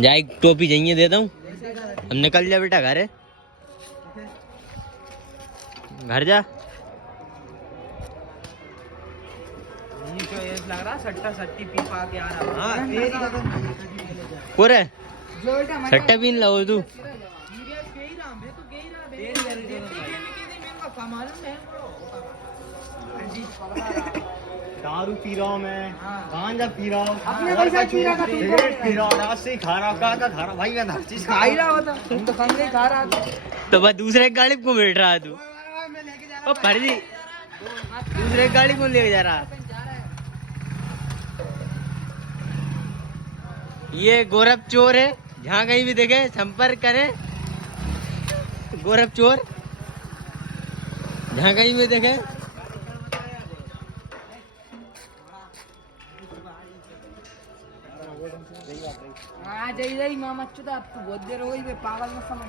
जा एक टोपी चाहिए देता हूँ। हम निकल जा बेटा घर है, घर जा। लग रहा सट्टा सट्टी पी पा के आ रहा। पूरे सट्टा पीन लो तू। दारू पी रहा हूँ मैं, गांजा पी रहा हूँ, अपने पैसा पी रहा था, सिगरेट पी रहा हूँ, रात से ही खा रहा हूँ, खा रहा भाई का हर चीज खा ही रहा होता। तुम तो संग ही खा रहा था। तो बस दूसरे गाड़ी को बैठ रहा तू। ओ फर्जी, दूसरे गाड़ी को लेके जा रहा। ये गोरख चोर है, जहाँ कहीं भी देखे संपर्क करें। गोरख चोर जहाँ कहीं भी देखे। हाँ जय जय मामा चुदा, अब तो बहुत देर हो गई, पागल मत समझ।